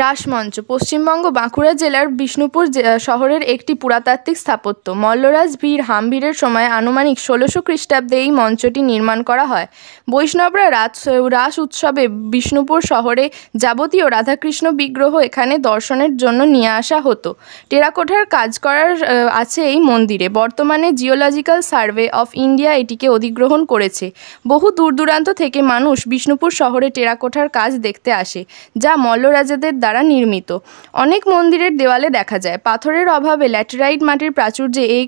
রাসমঞ্চ পশ্চিমবঙ্গ বাঁকুড়া জেলার বিষ্ণুপুর শহরের একটি পুরাতাত্ত্বিক স্থাপত্য। মল্লরাজ বীর হাম্বীরের সময় আনুমানিক ১৬০০ খ্রিস্টাব্দে এই মঞ্চটি নির্মাণ করা হয়। বৈষ্ণবরা রাস উৎসবে বিষ্ণুপুর শহরে যাবতীয় রাধাকৃষ্ণ বিগ্রহ এখানে দর্শনের জন্য নিয়ে আসা হতো। টেরাকোটার কাজ করার আছে এই মন্দিরে। বর্তমানে জিওলজিক্যাল সার্ভে অফ ইন্ডিয়া এটিকে অধিগ্রহণ করেছে। বহু দূর দূরান্ত থেকে মানুষ বিষ্ণুপুর শহরে টেরাকোটার কাজ দেখতে আসে, যা মল্লরাজাদের দ্বারা নির্মিত। অনেক মন্দিরের দেওয়ালে দেখা যায় পাথরের অভাবে ল্যাটেরাইট মাটির প্রাচুর্যে এই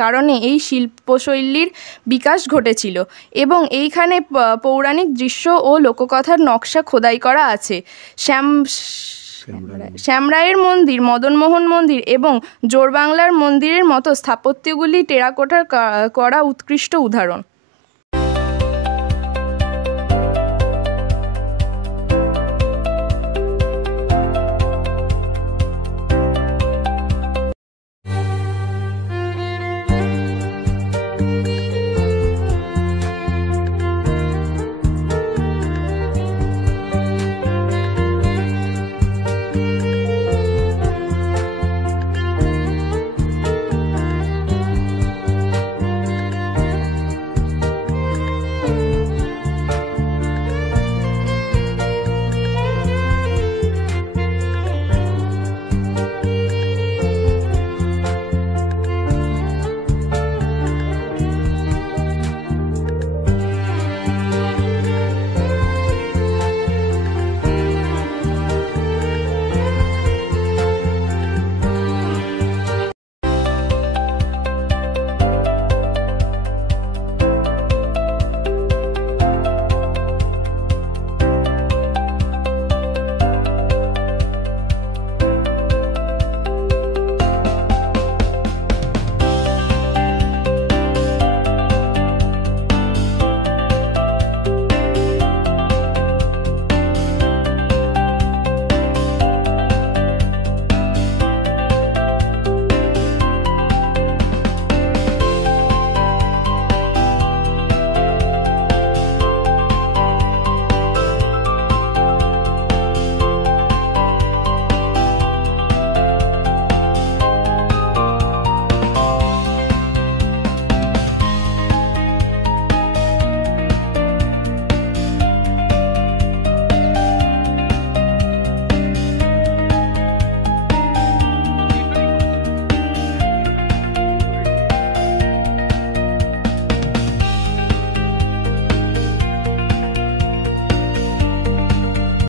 কারণে এই শিল্পশৈলীর বিকাশ ঘটেছিল এবং এইখানে পৌরাণিক দৃশ্য ও লোককথার নকশা খোদাই করা আছে। শ্যামরায়ের মন্দির, মদনমোহন মন্দির এবং জোড়বাংলার মন্দিরের মতো স্থাপত্যগুলি টেরাকোটার করা উৎকৃষ্ট উদাহরণ।